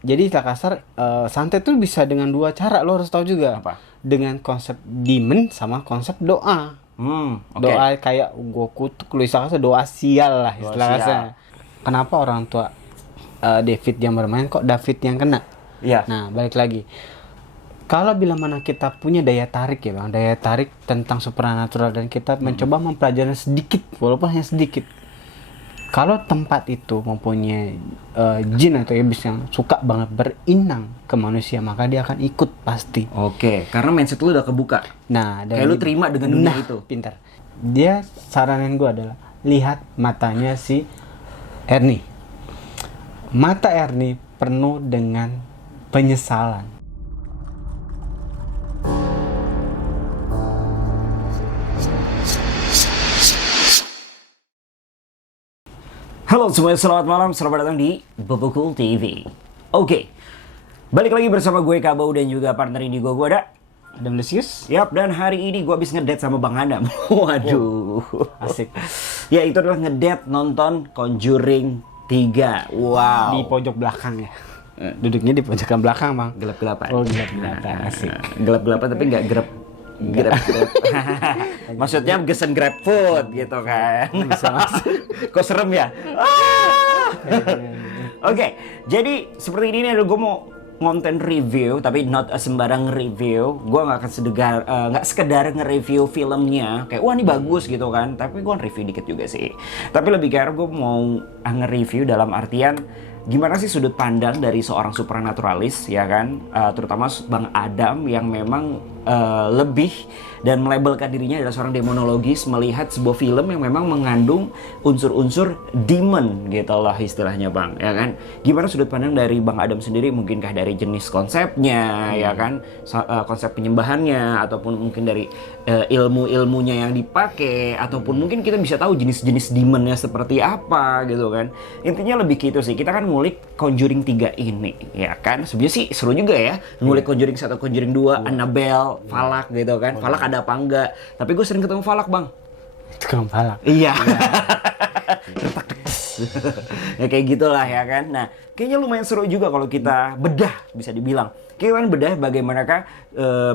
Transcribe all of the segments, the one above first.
Jadi istilah kasar, santet tuh bisa dengan dua cara, lo harus tahu juga. Apa? Dengan konsep demon sama konsep doa. Oke. Doa kayak gua kutuk, lu istilah kasar doa sial lah Doa istilah sial. kasar. Kenapa orang tua David yang bermain, kok David yang kena? Iya. Nah, balik lagi. Kalau bila mana kita punya daya tarik ya bang, daya tarik tentang supernatural dan kita mencoba mempelajari sedikit, walaupun hanya sedikit. Kalau tempat itu mempunyai jin atau iblis yang suka banget berinang ke manusia, maka dia akan ikut pasti. Oke, karena mindset lu udah kebuka. Nah, Kayak lu terima dengan dunia itu. Pintar. Dia saranin gue adalah lihat matanya si Ernie. Mata Ernie penuh dengan penyesalan. Halo semuanya, selamat malam, selamat datang di Bobokul TV. Oke, balik lagi bersama gue Kabau dan juga partner ini gue ada Adam Lucius. Yap, dan hari ini gue habis ngedate sama Bang Adam. Waduh, Asik. Ya itu adalah ngedate nonton Conjuring 3. Wow. Di pojok belakang ya. Duduknya di pojokan belakang bang. Gelap-gelapan. Oh gelap-gelapan, asik. Gelap-gelapan tapi nggak grab. Maksudnya gesen grab food gitu kan. Bisa masuk. Kok serem ya? Oke, jadi seperti ini nih gue mau konten review, tapi not a sembarang review. Gue nggak akan nggak sekedar nge-review filmnya, kayak wah ini bagus gitu kan. Tapi gue review dikit juga sih. Tapi lebih kayak gue mau nge-review dalam artian gimana sih sudut pandang dari seorang supernaturalis ya kan, terutama Bang Adam yang memang lebih dan melabelkan dirinya adalah seorang demonologis, melihat sebuah film yang memang mengandung unsur-unsur demon gitu lah istilahnya bang, ya kan. Gimana sudut pandang dari Bang Adam sendiri, mungkinkah dari jenis konsepnya ya kan, konsep penyembahannya, ataupun mungkin dari ilmu-ilmunya yang dipakai, ataupun mungkin kita bisa tahu jenis-jenis demonnya seperti apa gitu kan. Intinya lebih gitu sih, kita kan ngulik Conjuring 3 ini ya kan. Sebenarnya sih seru juga ya ngulik Conjuring 1, Conjuring 2, Annabelle, Falak gitu kan. Falak ada apa enggak, tapi gue sering ketemu Falak bang. Tukang palak. Iya. Ya kayak gitulah ya kan. Nah kayaknya lumayan seru juga kalau kita bedah, bisa dibilang kita kan bedah bagaimanakah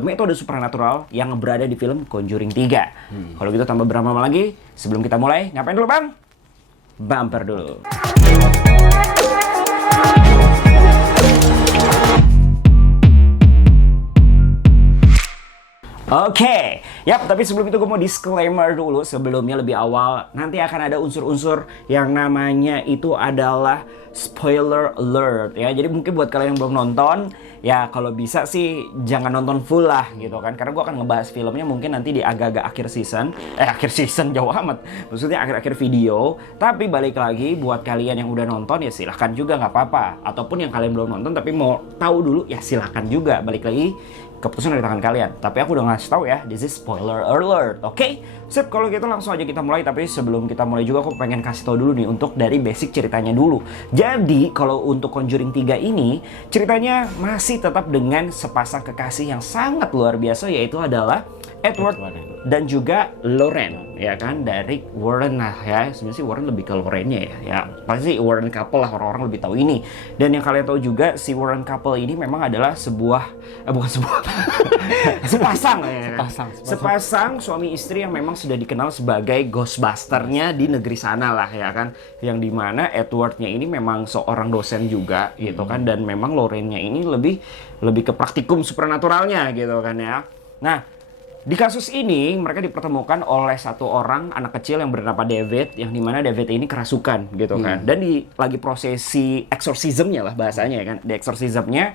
metode supernatural yang berada di film Conjuring 3. Kalau gitu tanpa berlama-lama lagi, sebelum kita mulai, ngapain dulu bang? Bumper dulu. Oke, yap, tapi sebelum itu gue mau disclaimer dulu sebelumnya lebih awal. Nanti akan ada unsur-unsur yang namanya itu adalah spoiler alert ya. Jadi mungkin buat kalian yang belum nonton, ya kalau bisa sih jangan nonton full lah gitu kan. Karena gue akan ngebahas filmnya mungkin nanti di agak-agak akhir season jauh amat. Maksudnya akhir-akhir video. Tapi balik lagi buat kalian yang udah nonton ya silahkan juga nggak apa-apa. Ataupun yang kalian belum nonton tapi mau tahu dulu ya silahkan juga. Balik lagi, keputusan dari tangan kalian. Tapi aku udah ngasih tahu ya, this is spoiler alert. Oke? Sip, kalau gitu langsung aja kita mulai. Tapi sebelum kita mulai juga aku pengen kasih tahu dulu nih untuk dari basic ceritanya dulu. Jadi kalau untuk Conjuring 3 ini ceritanya masih tetap dengan sepasang kekasih yang sangat luar biasa, yaitu adalah Edward dan juga Lorraine ya kan, dari Warren. Nah ya sebenarnya sih Warren lebih ke Lorraine-nya ya pasti Warren couple lah, orang-orang lebih tahu ini. Dan yang kalian tahu juga si Warren couple ini memang adalah sepasang ya kan? sepasang suami istri yang memang sudah dikenal sebagai ghostbusternya di negeri sana lah ya kan, yang dimana Edwardnya ini memang seorang dosen juga gitu kan, dan memang Lorraine-nya ini lebih ke praktikum supernaturalnya gitu kan ya. Nah di kasus ini mereka dipertemukan oleh satu orang anak kecil yang bernama David, yang dimana David ini kerasukan gitu kan. Dan lagi prosesi exorcismnya lah bahasanya ya kan. Di exorcismnya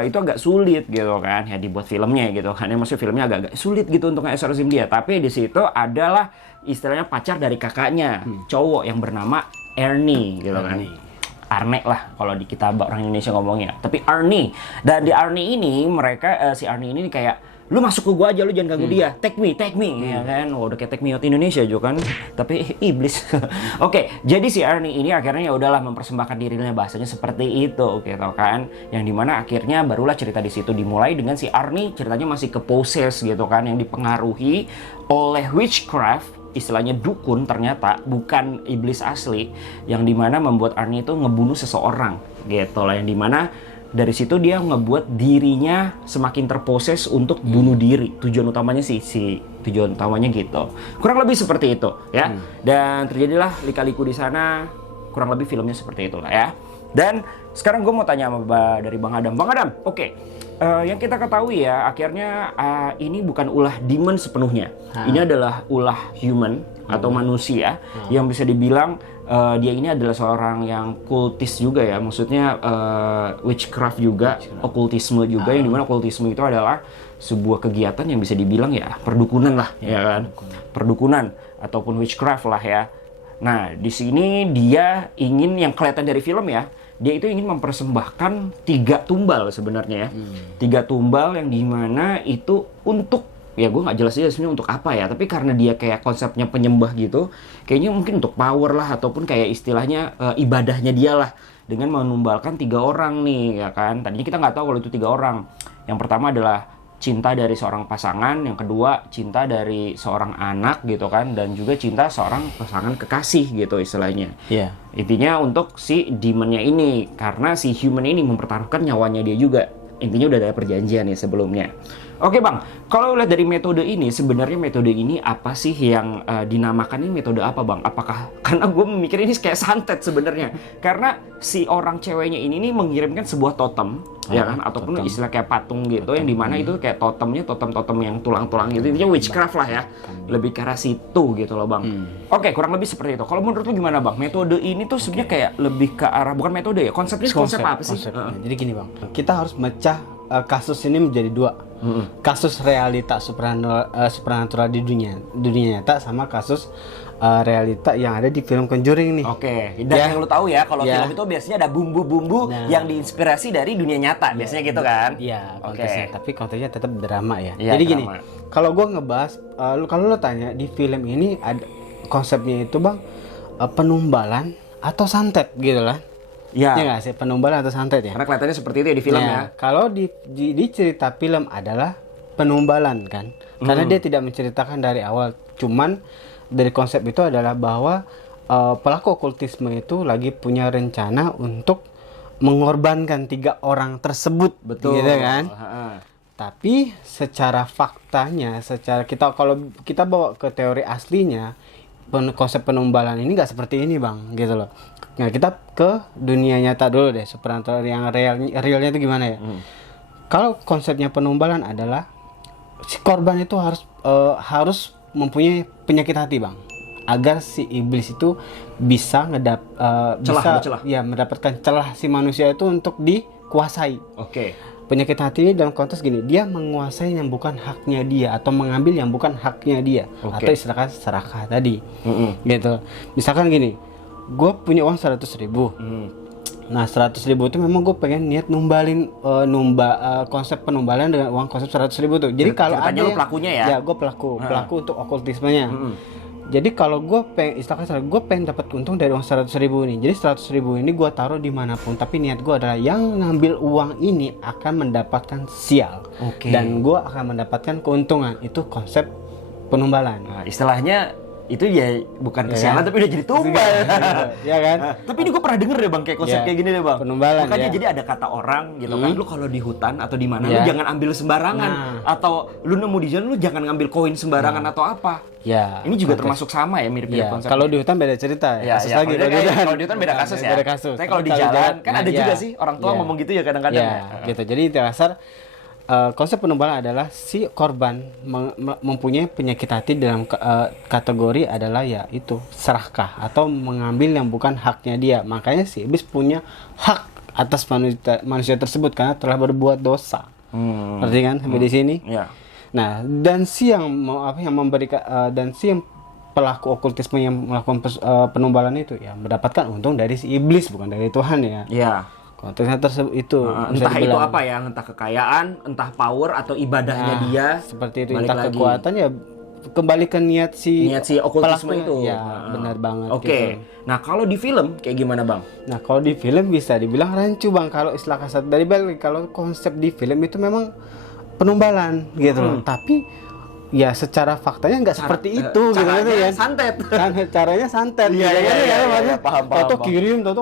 itu agak sulit gitu kan ya dibuat filmnya gitu kan. Maksudnya filmnya agak sulit gitu untuk nge-exorcism dia. Tapi di situ adalah istilahnya pacar dari kakaknya, cowok yang bernama Ernie gitu kan. Arne lah kalau di kita orang Indonesia ngomongnya. Tapi Arnie. Dan di Arnie ini mereka si Arnie ini kayak, lu masuk ke gua aja, lu jangan ganggu dia. Take me, ya kan. Wah, udah kayak Take Me Out Indonesia juga kan. Tapi iblis. Oke, jadi si Arnie ini akhirnya ya udahlah mempersembahkan dirinya, bahasanya seperti itu gitu kan. Yang dimana akhirnya barulah cerita di situ dimulai dengan si Arnie ceritanya masih ke-possess gitu kan, yang dipengaruhi oleh witchcraft, istilahnya dukun, ternyata bukan iblis asli, yang dimana membuat Arnie itu ngebunuh seseorang gitu lah, yang dimana dari situ dia ngebuat dirinya semakin terposes untuk bunuh diri. Tujuan utamanya tujuan utamanya gitu. Kurang lebih seperti itu ya. Dan terjadilah lika-liku di sana. Kurang lebih filmnya seperti itulah ya. Dan sekarang gue mau tanya dari Bang Adam. Bang Adam, oke. Yang kita ketahui ya, akhirnya ini bukan ulah demon sepenuhnya. Ini adalah ulah human atau manusia yang bisa dibilang dia ini adalah seorang yang kultis juga ya. Maksudnya witchcraft juga, okultisme juga, yang dimana okultisme itu adalah sebuah kegiatan yang bisa dibilang ya perdukunan lah, ya kan? Perdukunan ataupun witchcraft lah ya. Nah, di sini dia ingin, yang kelihatan dari film ya, dia itu ingin mempersembahkan 3 tumbal sebenarnya ya. 3 tumbal yang dimana itu untuk, ya gue nggak jelas aja sebenarnya untuk apa ya, tapi karena dia kayak konsepnya penyembah gitu, kayaknya mungkin untuk power lah, ataupun kayak istilahnya ibadahnya dia lah, dengan menumbalkan 3 orang nih, ya kan. Tadinya kita nggak tahu kalau itu 3 orang. Yang pertama adalah cinta dari seorang pasangan, yang kedua cinta dari seorang anak gitu kan, dan juga cinta seorang pasangan kekasih gitu istilahnya. Iya. Intinya untuk si demonnya ini, karena si human ini mempertaruhkan nyawanya dia juga. Intinya udah ada perjanjian nih sebelumnya. Oke Bang, kalau lihat dari metode ini, sebenarnya metode ini apa sih yang dinamakan ini metode apa Bang? Apakah, karena gue memikir ini kayak santet sebenarnya. Karena si orang ceweknya ini nih mengirimkan sebuah totem, ya kan? Ataupun istilah kayak patung gitu, yang dimana itu kayak totemnya, totem-totem yang tulang-tulang gitu. Intinya witchcraft lah ya. Lebih ke arah situ gitu loh Bang. Oke, kurang lebih seperti itu. Kalau menurut lu gimana Bang? Metode ini tuh sebenarnya kayak lebih ke arah, bukan metode ya, konsepnya konsep apa sih? Jadi gini Bang, kita harus mecah kasus ini menjadi 2. Kasus realita supernatural di dunia nyata, sama kasus realita yang ada di film Conjuring nih. Oke, dan yang lu tahu ya, kalau film itu biasanya ada bumbu-bumbu yang diinspirasi dari dunia nyata, biasanya gitu kan? Iya, konteksnya. Tapi konteksnya tetap drama ya. Iya, jadi drama. gini, kalau gue ngebahas, kalau lu tanya di film ini ada konsepnya itu Bang, penumbalan atau santet gitu lah. Ya. Ya nggak sih, penumbalan atau santet ya? Karena kelihatannya seperti itu ya di film ya. Kalau di cerita film adalah penumbalan kan, karena dia tidak menceritakan dari awal. Cuman dari konsep itu adalah bahwa pelaku okultisme itu lagi punya rencana untuk mengorbankan 3 orang tersebut, Betul. gitu kan? Tapi secara faktanya, kalau kita bawa ke teori aslinya, konsep penumbalan ini nggak seperti ini Bang, gitu loh. Nah, kita ke dunia nyata dulu deh, supernatural yang realnya itu gimana ya? Kalau konsepnya penumbalan adalah si korban itu harus mempunyai penyakit hati Bang, agar si iblis itu bisa mendapatkan celah si manusia itu untuk dikuasai. Oke. Penyakit hati ini dalam konteks gini, dia menguasai yang bukan haknya dia, atau mengambil yang bukan haknya dia, atau istilahnya serakah tadi, gitu. Misalkan gini, gue punya uang 100.000. Nah 100.000 itu memang gue pengen niat numbalin konsep penumbalan dengan uang konsep 100.000 tuh. Jadi kalau ada lu pelakunya ya? Ya gue pelaku untuk okultismenya. Jadi kalau gue pengen dapat untung dari uang 100.000 ini. Jadi 100.000 ini gue taruh dimanapun, tapi niat gue adalah yang ngambil uang ini akan mendapatkan sial, dan gue akan mendapatkan keuntungan. Itu konsep penumbalan. Nah, istilahnya itu ya bukan kesialan, tapi udah jadi tumbal. Ya kan? Tapi ini gue pernah denger deh Bang, kayak konsep kayak gini deh Bang. Penumbalan. Makanya jadi ada kata orang gitu kan, lu kalau di hutan atau di mana lu jangan ambil sembarangan, atau lu nemu di jalan lu jangan ngambil koin sembarangan atau apa. Ya. Ini juga termasuk sama ya, mirip-mirip konsep. Kalau di hutan beda cerita ya. Kasus lagi. Kalau di hutan beda kasus ya. Beda kasus. Tapi kalau di jalan kan ada juga sih orang tua ngomong gitu ya kadang-kadang ya. Gitu. Jadi dasar konsep penumbalan adalah si korban mempunyai penyakit hati dalam kategori adalah ya itu serakah atau mengambil yang bukan haknya dia. Makanya si iblis punya hak atas manusia tersebut karena telah berbuat dosa. Ngerti kan sampai di sini? Iya. Nah, dan si yang memberikan dan si yang pelaku okultisme yang melakukan penumbalan itu ya mendapatkan untung dari si iblis, bukan dari Tuhan ya. Iya. Konteksnya tersebut itu entah itu apa ya, entah kekayaan, entah power atau ibadahnya dia. Seperti itu, balik entah lagi. kekuatan ya kembali ke niat si okultisme itu. Ya, benar banget. Oke. Gitu. Nah, kalau di film kayak gimana, Bang? Nah, kalau di film bisa dibilang rancu, Bang. Kalau istilah kasar dari balik, kalau konsep di film itu memang penumbalan gitu loh. Tapi ya secara faktanya nggak seperti itu gitu ya. Santet. Caranya santet. Iya, Paham. Toto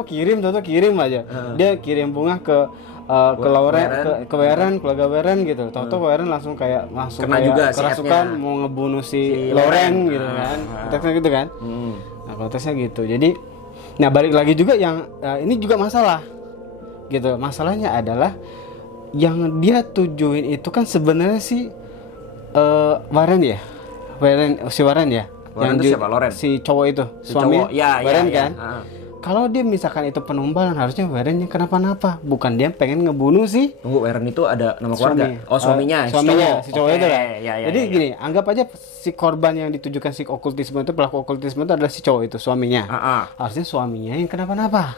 kirim aja. Dia kirim bunga ke ke Lauren, ke Warren, keluarga Warren gitu. Tahu-tahu Warren langsung kena juga si kerasukan Ed-nya. mau ngebunuh si Lauren gitu kan. Konteksnya gitu kan. Nah, konteksnya gitu. Jadi nah balik lagi juga yang ini juga masalah. Gitu. Masalahnya adalah yang dia tujuin itu kan sebenarnya si Warren ya. Si Warren ya. Warren itu siapa? Lauren? Si cowok itu, Si suami cowok. Ya, Warren ya, kan. Kalau dia misalkan itu penumbalan, harusnya Warren yang kenapa-napa, bukan dia pengen ngebunuh sih. Tunggu, Warren itu ada nama keluarga? Oh, suaminya, si cowok itu kan. Ya, Jadi gini, anggap aja si korban yang ditujukan si okultisme itu, pelaku okultisme itu adalah si cowok itu, suaminya. Harusnya suaminya yang kenapa-napa.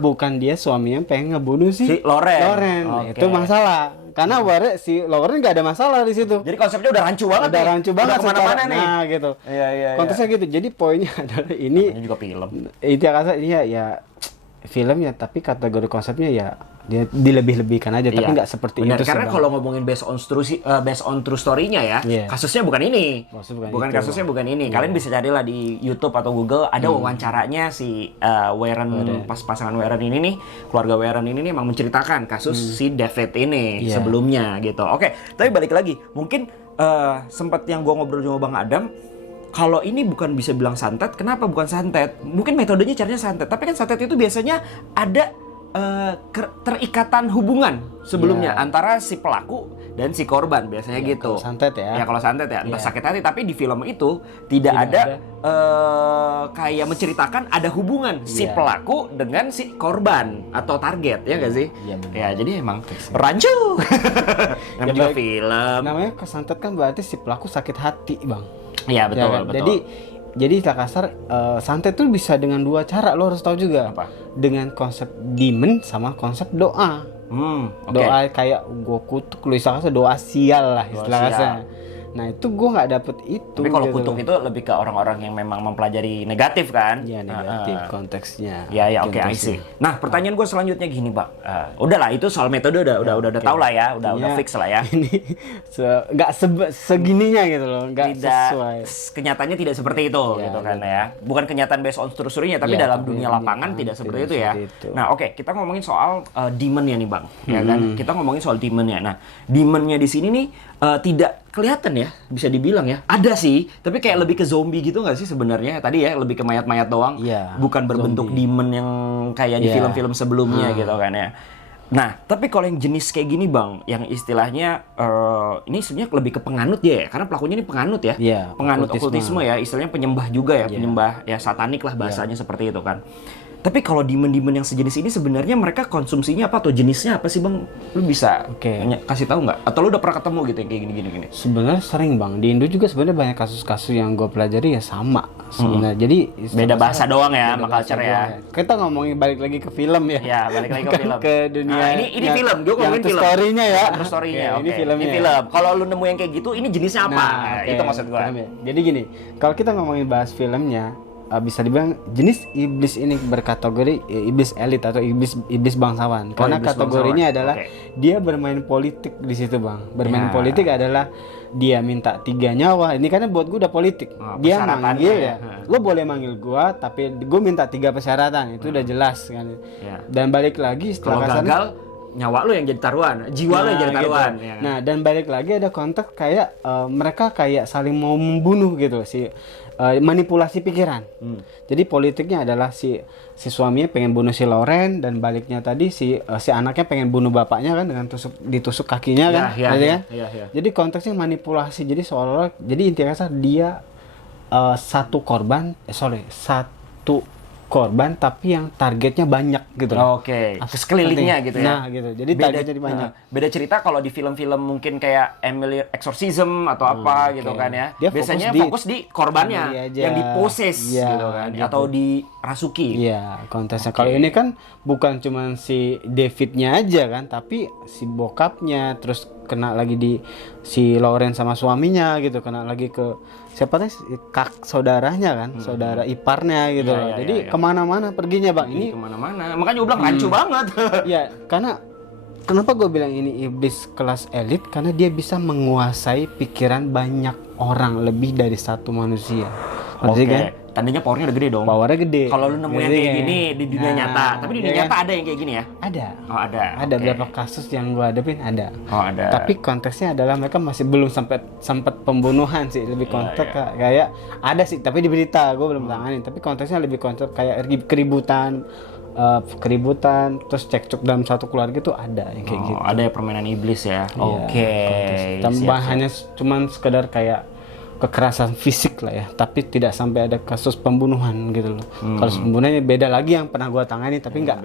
Bukan dia suaminya pengen ngebunuh si Lauren. Itu masalah. Karena si Lauren nggak ada masalah di situ. Jadi konsepnya udah rancu banget. Udah rancu banget kemana-mana nih. Nah, gitu. Iya. Konteksnya gitu. Jadi poinnya adalah ini juga film. Itu ya film ya, tapi kategori konsepnya ya dia dilebih-lebihkan aja, tapi nggak seperti benar, itu. Karena kalau ngomongin based on true story-nya ya, kasusnya bukan ini. Kasusnya bukan ini. Kalian bisa carilah di YouTube atau Google, ada wawancaranya si Warren, pasangan Warren ini nih, keluarga Warren ini nih emang menceritakan kasus si David ini sebelumnya gitu. Oke, tapi balik lagi, mungkin sempat yang gua ngobrol sama Bang Adam, kalau ini bukan bisa bilang santet, kenapa bukan santet? Mungkin metodenya caranya santet, tapi kan santet itu biasanya ada terikatan hubungan sebelumnya antara si pelaku dan si korban biasanya gitu. Kalau santet ya. Ya kalau santet ya, entah sakit hati, tapi di film itu tidak ada kayak menceritakan ada hubungan si pelaku dengan si korban atau target, ya nggak sih? Ya jadi emang rancu. Namanya juga film. Namanya kesantet kan berarti si pelaku sakit hati, Bang. Iya betul, kan? betul. Jadi secara kasar santet tuh bisa dengan dua cara, lo harus tahu juga. Apa? Dengan konsep demon sama konsep doa. Doa kayak gue kutuk, lu istilah kasar doa sial lah istilah kasar. Nah itu gue nggak dapet itu. Tapi kalau gitu kutuk itu lebih ke orang-orang yang memang mempelajari negatif kan? Ya negatif konteksnya. Ya oke, I see. Nah pertanyaan gue selanjutnya gini Pak, udahlah itu soal metode udah tahu lah ya, udah fix lah ya. Ini nggak segininya gitu loh, nggak sesuai. Kenyataannya tidak seperti itu gitu kan ya. Bukan kenyataan based on story-nya, tapi dalam dunia lapangan tidak seperti itu ya. Nah oke, kita ngomongin soal demonnya nih Bang, ya kan? Kita ngomongin soal demonnya. Nah demonnya di sini nih tidak kelihatan ya, bisa dibilang ya. Ada sih, tapi kayak lebih ke zombie gitu nggak sih sebenarnya? Tadi ya lebih ke mayat-mayat doang, bukan berbentuk demon yang kayak di film-film sebelumnya gitu kan ya. Nah, tapi kalau yang jenis kayak gini Bang, yang istilahnya ini sebenarnya lebih ke penganut ya, karena pelakunya ini penganut ya, penganut okultisme ya, istilahnya penyembah juga ya, penyembah ya satanik lah bahasanya seperti itu kan. Tapi kalau demon-demon yang sejenis ini sebenarnya mereka konsumsinya apa atau jenisnya apa sih Bang? Lu bisa kasih tahu nggak? Atau lu udah pernah ketemu gitu yang kayak gini-gini? Sebenarnya sering Bang. Di Indo juga sebenarnya banyak kasus-kasus yang gue pelajari ya sama sebenarnya. Jadi beda bahasa doang ya, sama culture ya. Kita ngomongin balik lagi ke film ya. Ya, balik lagi ke film. Ke dunia. Nah, ini film, gue ngomongin film. Story-nya ya. Story-nya, Ini filmnya. Ini film. Kalau lu nemu yang kayak gitu, ini jenisnya apa? Itu maksud gue. Jadi gini, kalau kita ngomongin bahas filmnya, bisa dibilang jenis iblis ini berkategori iblis elit atau iblis bangsawan. Karena iblis kategorinya bangsawan adalah dia bermain politik di situ Bang. Bermain politik adalah dia minta 3 nyawa. Ini karena buat gue udah politik. Dia manggil ya. Lo boleh manggil gue, tapi gue minta 3 persyaratan. Itu udah jelas kan. Dan balik lagi setelah kalau gagal nyawa lo yang jadi taruhan, jiwa lo yang jadi taruhan. Gitu. Nah, dan balik lagi ada konteks kayak mereka kayak saling mau membunuh gitu sih. Manipulasi pikiran. Jadi politiknya adalah si suaminya pengen bunuh si Lauren, dan baliknya tadi si anaknya pengen bunuh bapaknya kan dengan ditusuk kakinya kan. Jadi konteksnya manipulasi. Jadi seolah-olah jadi intinya dia satu korban korban tapi yang targetnya banyak gitu. Sekelilingnya gitu ya. Nah, gitu. Jadi targetnya banyak. Beda cerita kalau di film-film mungkin kayak Emily Exorcism atau apa gitu kan ya. Dia biasanya fokus di korbannya yang diposes gitu kan atau dirasuki. Iya, konteksnya. Kalau ini kan bukan cuma si Davidnya aja kan, tapi si bokapnya, terus kena lagi di si Lauren sama suaminya gitu, kena lagi ke siapa nih saudaranya kan, saudara iparnya gitu loh. Jadi kemana-mana perginya Bang. Ini kemana-mana. Makanya gue bilang rancu banget. Iya, karena kenapa gue bilang ini iblis kelas elit? Karena dia bisa menguasai pikiran banyak orang, lebih dari satu manusia. tandanya powernya udah gede dong. Powernya gede. Kalau lu nemu yang kayak gini di dunia nyata, tapi di dunia nyata ada yang kayak gini ya? Ada. Oh ada. Ada beberapa kasus yang gue hadapin ada. Oh ada. Tapi konteksnya adalah mereka masih belum sempat pembunuhan sih, lebih konteks kayak ada sih, tapi di berita gue belum tanganin. Tapi konteksnya lebih konteks kayak keributan, terus cekcok dalam satu keluarga itu ada yang kayak gitu. Ada ya permainan iblis ya. Iya, Oke. Tambahannya cuman sekedar kayak kekerasan fisik lah ya, tapi tidak sampai ada kasus pembunuhan gitu loh. Kalau pembunuhannya beda lagi yang pernah gua tangani, tapi nggak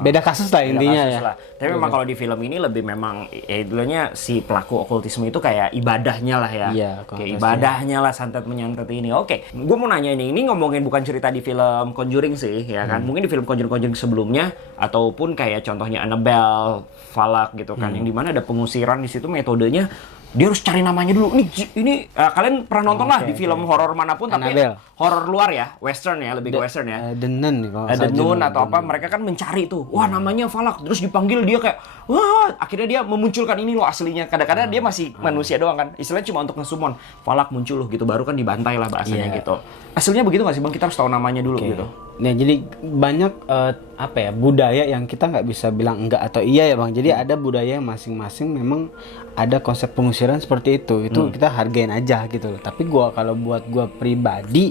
beda kasus lah intinya ya. Tapi memang kalau di film ini lebih memang dulunya si pelaku okultisme itu kayak ibadahnya lah ya. Iya, kayak ibadahnya lah, santet menyantet ini. Oke, gue mau nanya ini ngomongin bukan cerita di film Conjuring sih ya kan. Mungkin di film Conjuring sebelumnya ataupun kayak contohnya Annabelle, Falak gitu kan, yang dimana ada pengusiran di situ metodenya dia harus cari namanya dulu. Ini kalian pernah nonton lah di film horor manapun, tapi horor luar ya, western ya, lebih ke western ya. The Nun The Nun atau apa, mereka kan mencari tuh, wah namanya Falak, terus dipanggil dia kayak, wah akhirnya dia memunculkan ini loh aslinya. Kadang-kadang dia masih manusia doang kan, istilahnya cuma untuk nge-summon Falak muncul loh gitu, baru kan dibantai lah bahasanya gitu. Aslinya begitu nggak sih bang? Kita harus tahu namanya dulu gitu. Nah jadi banyak budaya yang kita nggak bisa bilang enggak atau iya ya bang. Jadi ada budaya masing-masing memang ada konsep pengusiran seperti itu kita hargain aja gitu loh. Tapi kalau buat gua pribadi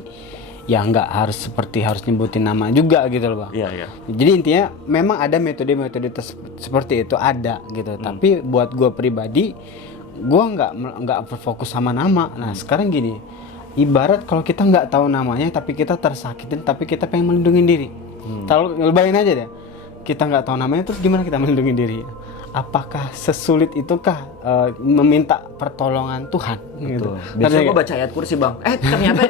ya nggak harus nyebutin nama juga gitu loh bang. Iya. Jadi intinya memang ada metode-metode seperti itu ada gitu. Tapi buat gua pribadi gua nggak berfokus sama nama. Nah sekarang gini, ibarat kalau kita nggak tahu namanya tapi kita tersakitin tapi kita pengen melindungi diri. Kalau bayangin aja deh, kita nggak tahu namanya terus gimana kita melindungi diri? Apakah sesulit itukah meminta pertolongan Tuhan? Gitu. Biasanya gue baca ayat kursi bang. Ternyata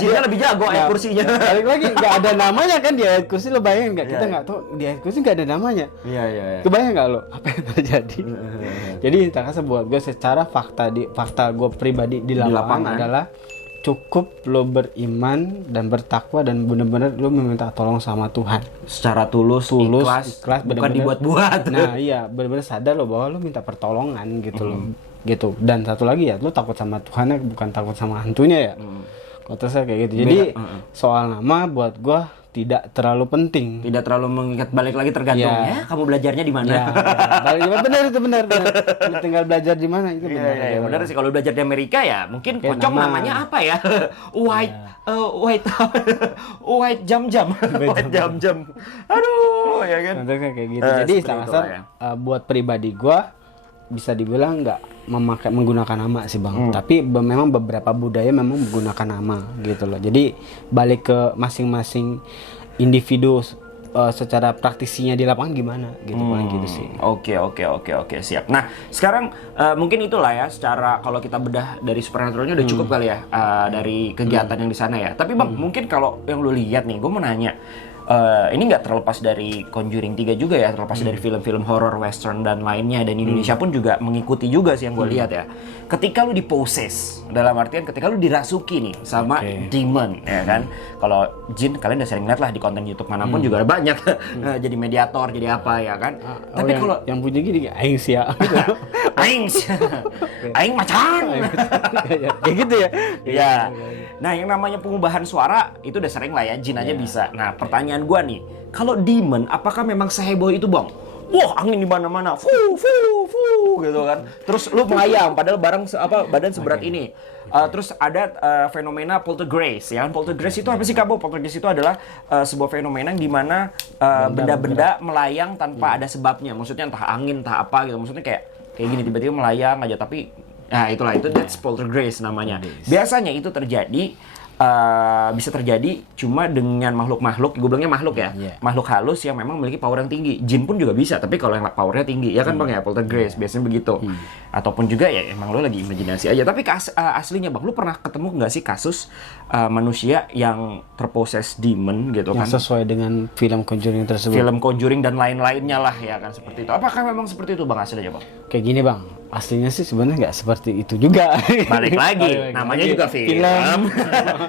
jinnya lebih jago ayat kursinya. Balik lagi nggak ada namanya kan di ayat kursi, lo bayangin nggak? Kita nggak tahu di ayat kursi nggak ada namanya. Iya. Kebayang nggak lo apa yang terjadi? Jadi intinya buat gue secara fakta gue pribadi di lapangan adalah cukup lo beriman dan bertakwa dan benar-benar lo meminta tolong sama Tuhan secara tulus ikhlas bukan dibuat-buat. Nah iya, benar-benar sadar lo bahwa lo minta pertolongan gitu loh gitu. Dan satu lagi ya, lo takut sama Tuhan bukan takut sama hantunya ya. Konteksnya kayak gitu. Jadi soal nama buat gua tidak terlalu penting. Tidak terlalu mengikat, balik lagi tergantung ya kamu belajarnya di mana. Ya, benar itu benar. Tinggal belajar di mana itu benar. Iya, benar sih. Kalau belajar di Amerika ya mungkin pocong namanya apa ya? White jam-jam. White jam-jam. Aduh, ya kan. Kayak gitu. Jadi sama buat pribadi gua bisa dibilang nggak menggunakan nama sih bang, tapi memang beberapa budaya memang menggunakan nama gitu loh. Jadi balik ke masing-masing individu secara praktisinya di lapangan gimana gitu paling gitu sih. Oke, siap. Nah sekarang mungkin itulah ya, secara kalau kita bedah dari supernaturalnya udah cukup kali ya dari kegiatan yang di sana ya. Tapi bang mungkin kalau yang lu lihat nih, gue mau nanya. Ini nggak terlepas dari Conjuring 3 juga ya, terlepas dari film-film horror western dan lainnya, dan Indonesia pun juga mengikuti juga sih yang gue lihat ya. Ketika lu diposes, dalam artian ketika lu dirasuki nih sama demon ya kan. Kalau jin kalian udah sering lihat lah di konten YouTube manapun juga ada banyak jadi mediator, jadi apa ya kan. Tapi kalau yang punya gini aing sia. Aing macan. Kayak gitu ya. Iya. Nah, yang namanya pengubahan suara itu udah sering lah ya, jin aja bisa. Nah, pertanyaan gua nih, kalau demon apakah memang seheboh itu, Bang? Wah, angin di mana-mana, fu gitu kan. Terus lu melayang padahal badan seberat ini. Terus ada fenomena poltergeist ya. Poltergeist itu apa sih, Kak? Poltergeist itu adalah sebuah fenomena di mana benda-benda melayang tanpa ada sebabnya. Maksudnya entah angin, entah apa gitu. Maksudnya kayak gini tiba-tiba melayang aja, tapi that's poltergeist namanya. Biasanya itu terjadi bisa terjadi cuma dengan makhluk-makhluk, gue bilangnya makhluk ya, makhluk halus yang memang memiliki power yang tinggi. Jin pun juga bisa, tapi kalau yang powernya tinggi, ya kan bang ya, poltergeist biasanya begitu. Ataupun juga ya emang lo lagi imajinasi aja. Tapi aslinya bang, lo pernah ketemu nggak sih kasus manusia yang terposes demon gitu kan? Yang sesuai dengan film Conjuring tersebut. Film Conjuring dan lain-lainnya lah ya kan, seperti itu. Apakah memang seperti itu bang aslinya bang? Kayak gini bang, aslinya sih sebenarnya nggak seperti itu juga. Balik lagi, namanya juga film.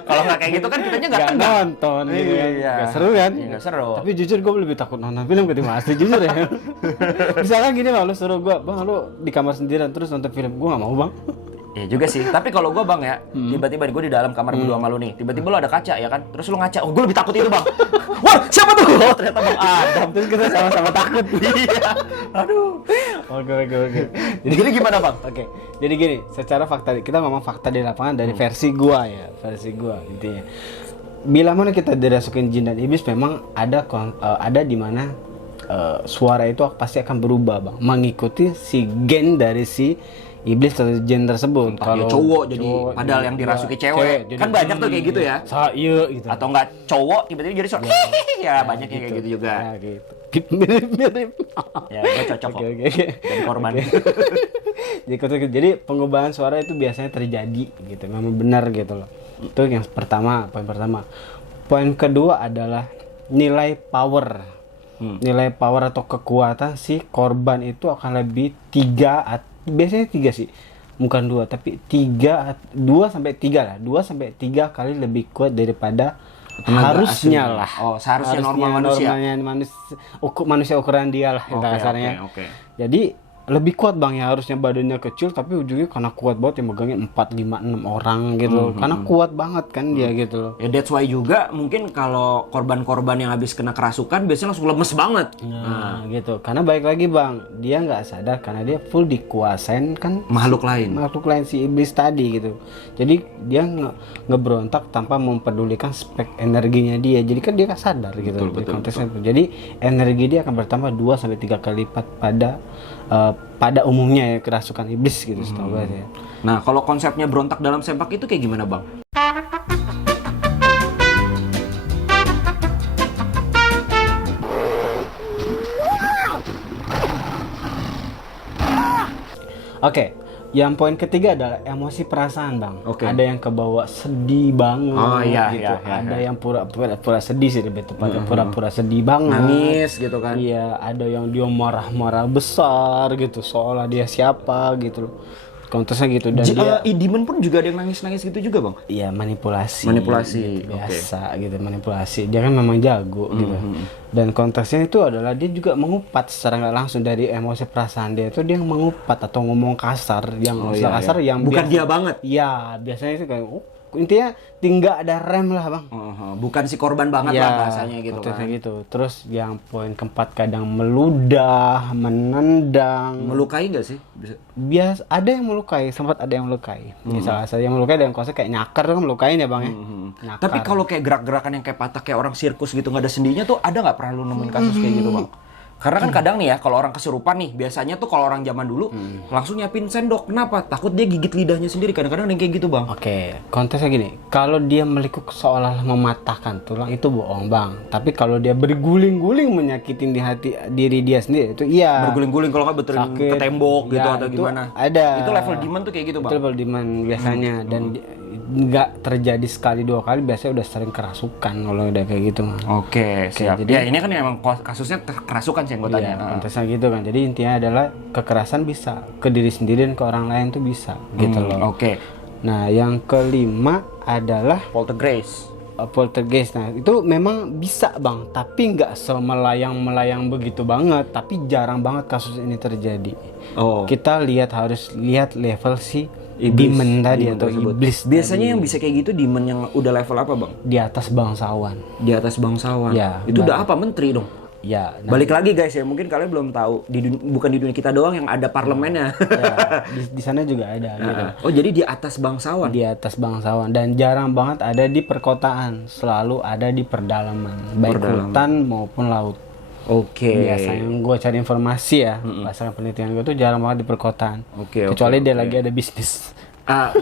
Kalau nggak kayak gitu kan kitanya nggak nonton gitu kan. Nggak seru kan? Nggak seru. Tapi jujur gue lebih takut nonton film ketimbang asli, jujur ya. Misalkan gini bang, lu suruh gue, bang lu di kamar sendirian terus nonton film, gue nggak mau bang. Iya juga sih. Tapi kalau gue bang ya, tiba-tiba gue di dalam kamar berdua sama lu nih, tiba-tiba lu ada kaca ya kan, terus lu ngaca, oh gue lebih takut itu bang. Wah siapa tuh? Oh ternyata bang Adam. Terus kita sama-sama takut. Iya. Aduh. Oke. Jadi gimana bang? Oke. Jadi gini, secara fakta kita ngomong fakta di lapangan dari versi gua ya, versi gua intinya. Bila mana kita dirasukin jin dan iblis memang ada di mana suara itu pasti akan berubah bang, mengikuti si gen dari si iblis atau jin tersebut. Kalau cowok jadi padahal yang dirasuki cewek kan banyak tuh kayak gitu ya. Iya gitu. Atau enggak cowok tiba-tiba jadi suara ya banyak yang kayak gitu juga. Ya, gitu. Mirip. Ya gue cocok kok. Oke. Jadi korban. Jadi pengubahan suara itu biasanya terjadi gitu, memang benar gitu loh. Itu yang pertama, poin pertama. Poin kedua adalah nilai power. Nilai power atau kekuatan si korban itu akan lebih biasanya 3 sih, bukan 2 tapi 2 sampai 3 lah, 2 sampai 3 kali lebih kuat daripada harusnya lah. Oh, seharusnya normal manusia. Normalnya manusia ukuran dia lah kasarnya. Oke. Jadi lebih kuat bang, ya harusnya badannya kecil tapi ujungnya karena kuat banget yang megangin 4, 5, 6 orang gitu loh. Karena kuat banget kan dia gitu loh. Ya that's why juga mungkin kalau korban-korban yang habis kena kerasukan biasanya langsung lemes banget. Nah, gitu. Karena balik lagi bang, dia nggak sadar karena dia full dikuasain kan Makhluk lain si iblis tadi gitu. Jadi dia ngeberontak tanpa mempedulikan spek energinya dia. Jadi kan dia nggak sadar gitu. Betul. Jadi energi dia akan bertambah 2 sampai 3 kali lipat pada umumnya ya kerasukan iblis gitu setahu gue ya. Nah, kalau konsepnya berontak dalam sempak itu kayak gimana, Bang? Oke. Yang poin ketiga adalah emosi perasaan bang. Oke. Ada yang kebawa sedih banget. Oh, iya, gitu. iya. Ada yang pura-pura sedih sih lebih tepatnya. Pura-pura sedih banget. Nangis gitu kan. Iya. Ada yang dia marah-marah besar gitu. Seolah dia siapa gitu loh. Konteksnya gitu. Dan Demon pun juga ada yang nangis-nangis gitu juga bang? Iya manipulasi. Manipulasi. Gitu, biasa gitu manipulasi. Dia kan memang jago gitu. Dan konteksnya itu adalah dia juga mengupat secara nggak langsung dari emosi perasaan dia itu, dia mengupat atau ngomong kasar yang kasar yang bukan dia banget. Iya biasanya itu kayak intinya tinggal ada rem lah bang. Bukan si korban banget lah bahasanya gitu kan. Gitu. Terus yang poin keempat kadang meludah, menendang. Melukai nggak sih? Bisa. Ada yang melukai, sempat ada yang melukai. Misalnya saya yang melukai dengan konsep kayak nyakar kan melukain ya bang ya. Nyakar. Tapi kalau kayak gerak-gerakan yang kayak patah kayak orang sirkus gitu nggak ada sendinya tuh ada nggak pernah lu nemuin kasus kayak gitu bang? Karena kan kadang nih ya kalau orang kesurupan nih biasanya tuh kalau orang zaman dulu langsung nyiapin sendok. Kenapa? Takut dia gigit lidahnya sendiri. Kadang-kadang ada yang kayak gitu bang. Oke, konteksnya gini, kalau dia melikuk seolah mematahkan tulang itu bohong bang. Tapi kalau dia berguling-guling menyakitin di hati diri dia sendiri itu iya. Berguling-guling kalau nggak betul ke tembok gitu atau itu gimana? Ada. Itu level demon tuh kayak gitu bang. Itu level demon biasanya dan nggak terjadi sekali 2 kali, biasanya udah sering kerasukan kalau udah kayak gitu mah. Oke, siap. Jadi ya ini kan emang kasusnya kerasukan sih yang gue tanya. Konteksnya gitu kan. Jadi intinya adalah kekerasan bisa ke diri sendiri dan ke orang lain tuh bisa gitu loh. Oke. Nah, yang kelima adalah Poltergeist. poltergeist. Nah, itu memang bisa bang, tapi nggak semelayang-melayang begitu banget. Tapi jarang banget kasus ini terjadi. Oh. Kita harus lihat level si demon tadi atau iblis. Biasanya yang bisa kayak gitu demon yang udah level apa bang? Di atas bangsawan. Di atas bangsawan. Ya, itu udah apa? Menteri dong. Ya. Balik lagi guys ya, mungkin kalian belum tahu bukan di dunia kita doang yang ada parlemennya. Ya, di sana juga ada gitu. Oh jadi di atas bangsawan. Di atas bangsawan dan jarang banget ada di perkotaan, selalu ada di pedalaman, baik hutan maupun laut. Oke. Biasanya gue cari informasi ya, berdasarkan penelitian gue tuh jarang banget di perkotaan. Kecuali dia lagi ada bisnis.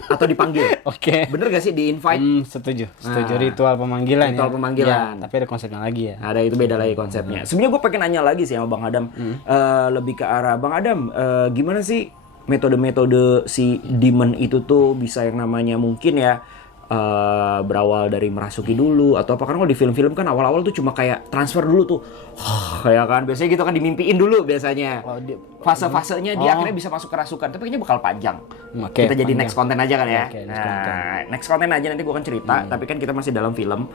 Atau dipanggil. Oke. Bener gak sih di invite? Setuju ritual pemanggilan. Ritual pemanggilan. Ya, tapi ada konsepnya lagi ya. Ada, itu beda lagi konsepnya. Sebenarnya gue pengen nanya lagi sih sama Bang Adam. Lebih ke arah Bang Adam, gimana sih metode-metode si demon itu tuh bisa yang namanya mungkin ya berawal dari merasuki dulu atau apa, karena kalau di film-film kan awal-awal tuh cuma kayak transfer dulu tuh, kayak kan biasanya gitu kan, dimimpiin dulu biasanya. Fase-fasenya dia akhirnya bisa masuk kerasukan, tapi kayaknya bakal panjang. Kita jadi next konten aja kan ya. Next konten aja nanti gua akan cerita, tapi kan kita masih dalam film.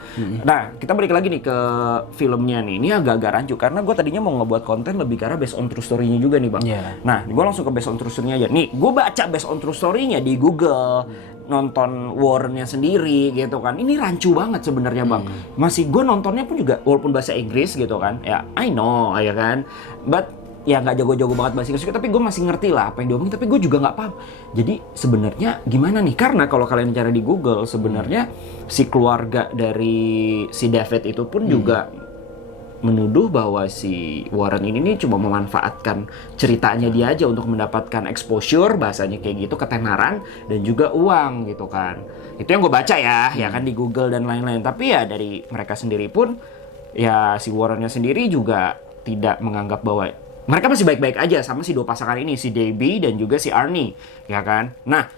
Nah, kita balik lagi nih ke filmnya nih. Ini agak-agak rancu karena gua tadinya mau ngebuat konten lebih karena based on true story-nya juga nih, Bang. Nah, gua langsung ke based on true story-nya aja. Nih, gua baca based on true story-nya di Google. Nonton Warren-nya sendiri gitu kan, ini rancu banget sebenarnya, Bang. Masih gue nontonnya pun juga walaupun bahasa Inggris gitu kan, ya I know ya kan, but ya nggak jago-jago banget bahasa Inggris, tapi gue masih ngerti lah apa yang diomongin, tapi gue juga nggak paham. Jadi sebenarnya gimana nih, karena kalau kalian cari di Google sebenarnya si keluarga dari si David itu pun juga menuduh bahwa si Warren ini nih cuma memanfaatkan ceritanya dia aja untuk mendapatkan exposure, bahasanya kayak gitu, ketenaran dan juga uang gitu kan. Itu yang gue baca ya kan di Google dan lain-lain. Tapi ya dari mereka sendiri pun ya si Warrennya sendiri juga tidak menganggap bahwa mereka masih baik-baik aja sama si dua pasangan ini, si Debbie dan juga si Arnie, ya kan. Nah,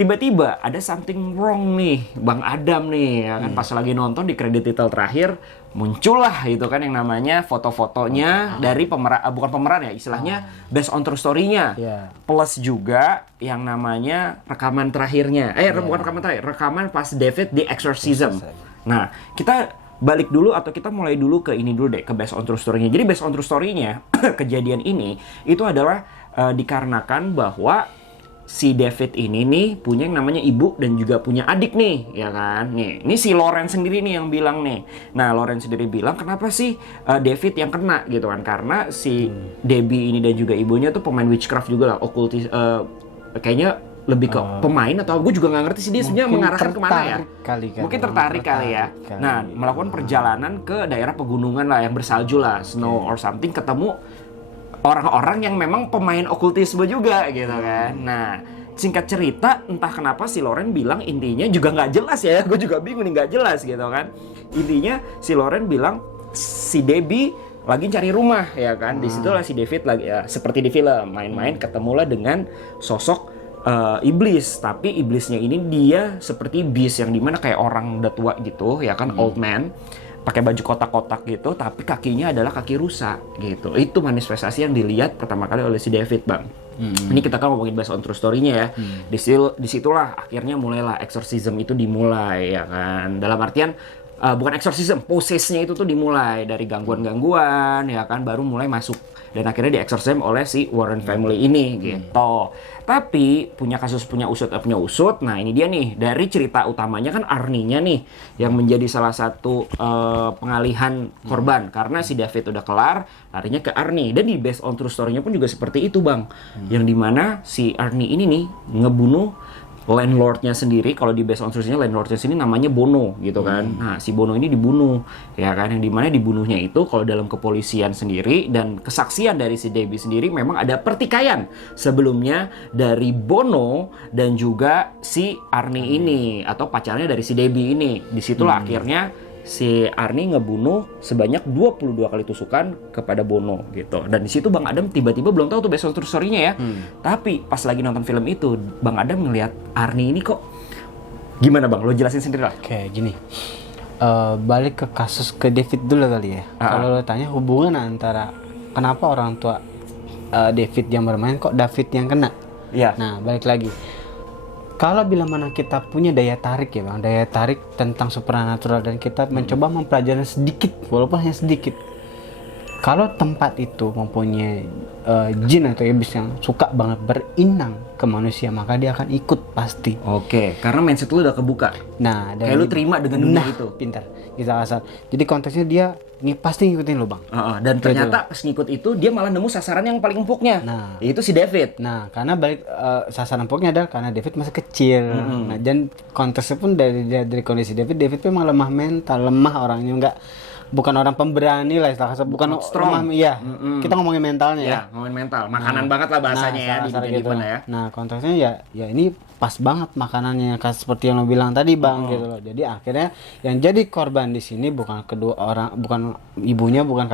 tiba-tiba ada something wrong nih, Bang Adam nih, ya kan. Pas lagi nonton di kredit title terakhir muncullah itu kan yang namanya foto-fotonya dari pemeran, bukan pemeran ya, istilahnya based on true story-nya. Plus juga yang namanya rekaman terakhirnya. Bukan rekaman terakhir, rekaman pas David di exorcism. Nah, kita balik dulu atau kita mulai dulu ke ini dulu deh, ke based on true story-nya. Jadi based on true story-nya, kejadian ini itu adalah dikarenakan bahwa si David ini nih punya yang namanya ibu dan juga punya adik nih, ya kan? Nih, ini si Lauren sendiri nih yang bilang nih. Nah, Lauren sendiri bilang kenapa sih David yang kena gitu kan? Karena si Debbie ini dan juga ibunya tuh pemain witchcraft juga lah, okultis, kayaknya lebih ke pemain atau gue juga nggak ngerti sih dia sebenarnya mengarahkan kemana ya? Mungkin tertarik kali ya. Nah, melakukan perjalanan ke daerah pegunungan lah yang bersalju lah, snow or something, ketemu orang-orang yang memang pemain okultisme juga gitu kan. Nah, singkat cerita entah kenapa si Lauren bilang intinya juga nggak jelas ya. Gue juga bingung nih, nggak jelas gitu kan. Intinya si Lauren bilang si Debbie lagi cari rumah ya kan. Di situ lah si David lagi ya seperti di film main-main ketemulah dengan sosok iblis, tapi iblisnya ini dia seperti beast yang dimana kayak orang udah tua gitu ya kan, old man, pakai baju kotak-kotak gitu, tapi kakinya adalah kaki rusa gitu. Itu manifestasi yang dilihat pertama kali oleh si David, Bang. Ini kita kan ngomongin based on true story-nya ya. Disitulah akhirnya mulailah exorcism itu dimulai ya kan. Dalam artian bukan exorcism, possess-nya itu tuh dimulai dari gangguan-gangguan ya kan, baru mulai masuk dan akhirnya di-exorcism oleh si Warren family ini gitu. Tapi punya usut. Nah, ini dia nih, dari cerita utamanya kan Arnie-nya nih yang menjadi salah satu pengalihan korban karena si David udah kelar, larinya ke Arnie. Dan di based on true story-nya pun juga seperti itu, Bang. Yang dimana si Arnie ini nih ngebunuh landlord-nya sendiri. Kalau di based on truth-nya landlord-nya sini namanya Bono gitu kan. Nah, si Bono ini dibunuh ya kan, yang dimana dibunuhnya itu kalau dalam kepolisian sendiri dan kesaksian dari si Debbie sendiri memang ada pertikaian sebelumnya dari Bono dan juga si Arnie ini atau pacarnya dari si Debbie ini. Disitulah akhirnya si Arnie ngebunuh sebanyak 22 kali tusukan kepada Bono gitu. Dan di situ Bang Adam tiba-tiba belum tahu tuh based on true story-nya ya. Tapi pas lagi nonton film itu, Bang Adam ngelihat Arnie ini kok gimana, Bang? Lo jelasin sendiri lah. Oke, gini. Balik ke kasus ke David dulu kali ya. Kalau lo tanya hubungan antara kenapa orang tua David yang bermain kok David yang kena. Iya. Nah, balik lagi. Kalau bila mana kita punya daya tarik ya Bang, daya tarik tentang supernatural dan kita mencoba mempelajari sedikit, walaupun hanya sedikit. Kalau tempat itu mempunyai jin atau iblis yang suka banget berinang ke manusia, maka dia akan ikut pasti. Oke, karena mindset lu udah kebuka. Nah, kayak lu terima dengan dunia itu. Pintar. Kita asal. Jadi konteksnya dia pasti ngikutin lu, Bang. Dan ternyata pas ngikut itu dia malah nemu sasaran yang paling empuknya. Nah, yaitu si David. Nah, karena balik sasaran empuknya adalah karena David masih kecil. Nah, dan konteksnya pun dari kondisi David memang lemah mental, lemah orangnya, bukan orang pemberani lah istilahnya, bukan strong. Lemah, iya. Kita ngomongin mentalnya ya. Ngomongin mental. Makanan banget lah bahasanya ya di gitu. ya. Nah, konteksnya ya ini pas banget makanannya seperti yang lo bilang tadi, Bang, gitu loh. Jadi akhirnya yang jadi korban di sini bukan kedua orang, bukan ibunya, bukan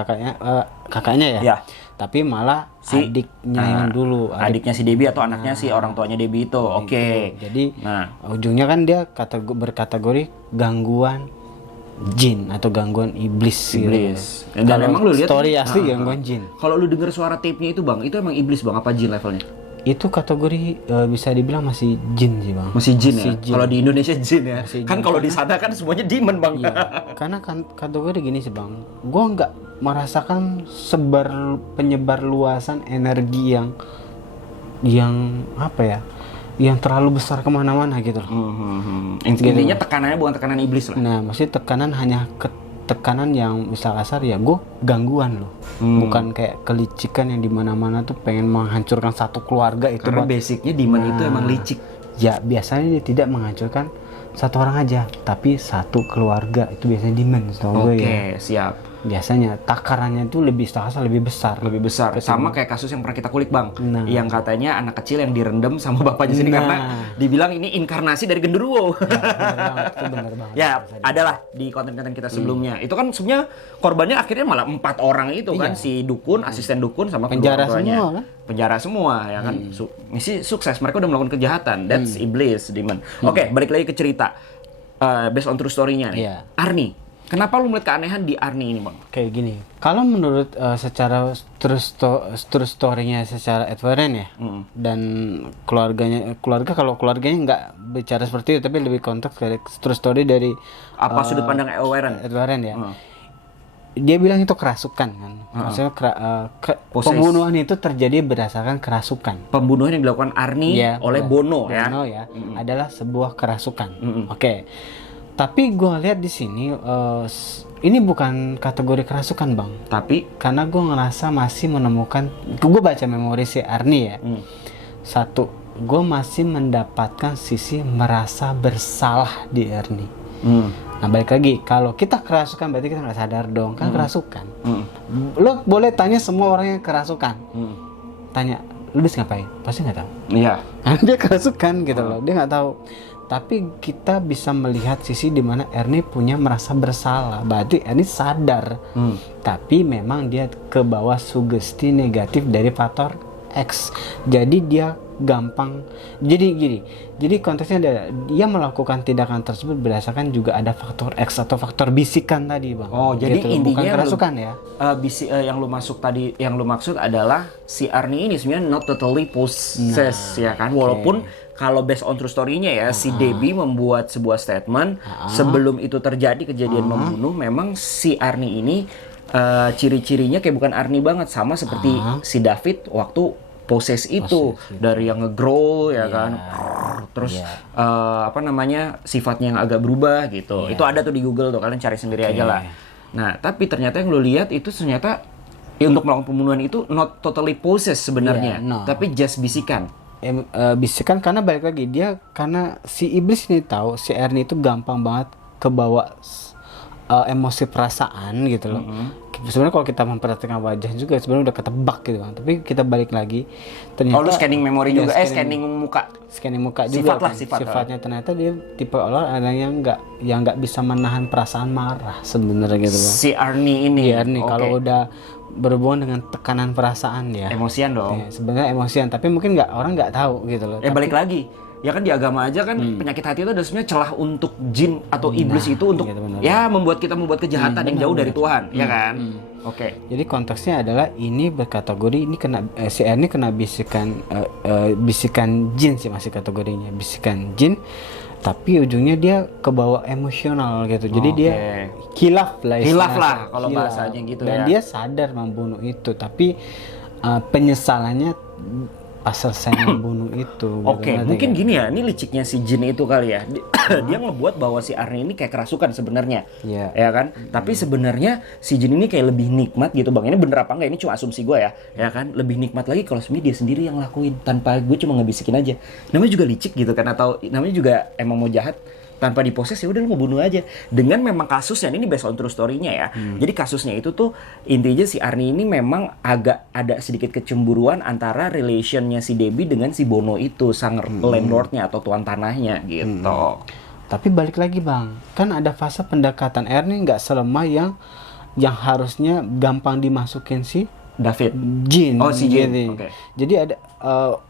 kakaknya ya. tapi malah Si adiknya yang dulu, adiknya si Debbie atau anaknya si orang tuanya Debbie itu. Oke. Jadi Nah, ujungnya kan dia berkategori gangguan jin atau gangguan iblis. iblis. Gitu. Dan Kalau emang lu lihat story ini- asli gangguan jin. Kalau lu denger suara tape-nya itu Bang, itu emang iblis Bang apa jin levelnya? Itu kategori bisa dibilang masih jin sih bang. Masih jin ya? Jin. Kalau di Indonesia jin ya? Masih Kan jin. kalau di sana kan semuanya demon Bang. Iya, karena kan kategori gini sih bang, gue nggak merasakan penyebar luasan energi yang apa ya, yang terlalu besar kemana-mana gitu loh. Intinya tekanannya bukan tekanan iblis lah. Nah, maksudnya tekanan hanya tekanan yang misal kasar ya, gue gangguan loh, bukan kayak kelicikan yang dimana-mana tuh pengen menghancurkan satu keluarga itu. Karena basicnya demon itu emang licik. Ya biasanya dia tidak menghancurkan satu orang aja, tapi satu keluarga itu biasanya demon, setahu gue ya. Oke, siap. Biasanya takarannya itu lebih besar. Lebih besar. Sama kayak kasus yang pernah kita kulik Bang. Nah. Yang katanya anak kecil yang direndam sama bapaknya sini karena dibilang ini inkarnasi dari genderuwo. Itu bener banget. Ya, adalah di konten-konten kita sebelumnya. Itu kan sebenarnya korbannya akhirnya malah 4 orang itu kan, si dukun, asisten dukun sama kedua Penjara orang tuanya. semua kan? Penjara semua ya kan. Misi sukses, mereka udah melakukan kejahatan. That's iblis, demon. Oke, balik lagi ke cerita. Based on true story-nya nih. Iya. Arni, kenapa lu melihat keanehan di Arni ini, Bang? Kayak gini, kalau menurut secara true story-nya secara Edward ya, dan kalau keluarganya nggak bicara seperti itu, tapi lebih konteks dari true story dari Apa sudut pandang Warren? Edward ya. Dia bilang itu kerasukan kan, maksudnya pembunuhan itu terjadi berdasarkan kerasukan. Pembunuhan yang dilakukan Arni oleh Bono ya. Bono ya, adalah sebuah kerasukan. Oke. Tapi gue lihat di sini ini bukan kategori kerasukan bang. Tapi karena gue ngerasa masih menemukan, gue baca memori si Arni ya. Satu, gue masih mendapatkan sisi merasa bersalah di Arni. Nah balik lagi, kalau kita kerasukan berarti kita nggak sadar dong kan kerasukan. Lo boleh tanya semua orang yang kerasukan, tanya lu bisa ngapain, pasti nggak tahu. iya. Dia kerasukan gitu loh, dia nggak tahu. Tapi kita bisa melihat sisi dimana Ernie punya merasa bersalah, berarti Ernie sadar. Tapi memang dia ke bawah sugesti negatif dari faktor X. Jadi dia gampang. Jadi gini. Jadi konteksnya adalah dia melakukan tindakan tersebut berdasarkan juga ada faktor X atau faktor bisikan tadi, Bang. Oh, jadi gitu. intinya Bukan kerasukan ya. Yang lu masuk tadi, yang lu maksud adalah si Arnie ini sebenarnya not totally possessed ya kan. Walaupun kalau based on true story-nya ya, si Debbie membuat sebuah statement sebelum itu terjadi kejadian membunuh, memang si Arnie ini ciri-cirinya kayak bukan Arnie banget, sama seperti si David waktu possess itu, dari yang nge-growl ya kan, terus apa namanya, sifatnya yang agak berubah gitu. Itu ada tuh di Google tuh, kalian cari sendiri aja lah. Nah tapi ternyata yang lo lihat itu ternyata ya, untuk melakukan pembunuhan itu not totally possessed sebenarnya, tapi just bisikan. Bisikan karena balik lagi dia, karena si iblis ini tahu si Ernie itu gampang banget kebawa emosi perasaan gitu loh. Sebenarnya kalau kita memperhatikan wajah juga sebenarnya udah ketebak gitu kan. Tapi kita balik lagi ternyata lu scanning memori juga, scanning muka. Scanning muka juga kan. Sifatnya ternyata dia tipe orang yang nggak bisa menahan perasaan marah sebenarnya gitu loh. Si Arnie ini. Arnie kalau udah berhubungan dengan tekanan perasaan ya. Emosian dong. Ya, sebenarnya emosian, tapi mungkin orang nggak tahu gitu loh. Balik lagi. Ya kan di agama aja kan penyakit hati itu ada sebenarnya celah untuk jin atau iblis itu untuk gitu, membuat kita membuat kejahatan yang jauh dari Tuhan, ya kan? Oke. Jadi konteksnya adalah ini berkategori ini kena si Ernie kena bisikan jin sih, masih kategorinya bisikan jin, tapi ujungnya dia kebawa emosional gitu. Jadi dia khilaf lah kalau bahasanya gitu. Dan dia sadar membunuh itu, tapi penyesalannya pas selesai membunuh itu. Oke, mungkin gini ya, ini liciknya si jin itu kali ya. Dia ngebuat bahwa si Arnie ini kayak kerasukan sebenarnya, ya kan? Tapi sebenarnya si jin ini kayak lebih nikmat gitu bang. Ini bener apa enggak? Ini cuma asumsi gue ya kan? Lebih nikmat lagi kalau sebenarnya dia sendiri yang lakuin, tanpa gue cuma ngebisikin aja. Namanya juga licik gitu kan? Atau namanya juga emang mau jahat tanpa diposes, ya udah lu mau bunuh aja. Dengan memang kasusnya ini based on true story-nya ya. Jadi kasusnya itu tuh intinya si Arnie ini memang agak ada sedikit kecemburuan antara relationnya si Debbie dengan si Bono itu, sang landlordnya atau tuan tanahnya gitu. Tapi balik lagi bang, kan ada fase pendekatan Ernie nggak selemah yang harusnya gampang dimasukin si David. Jin. Oh, si Jin. Jadi, Oke. jadi ada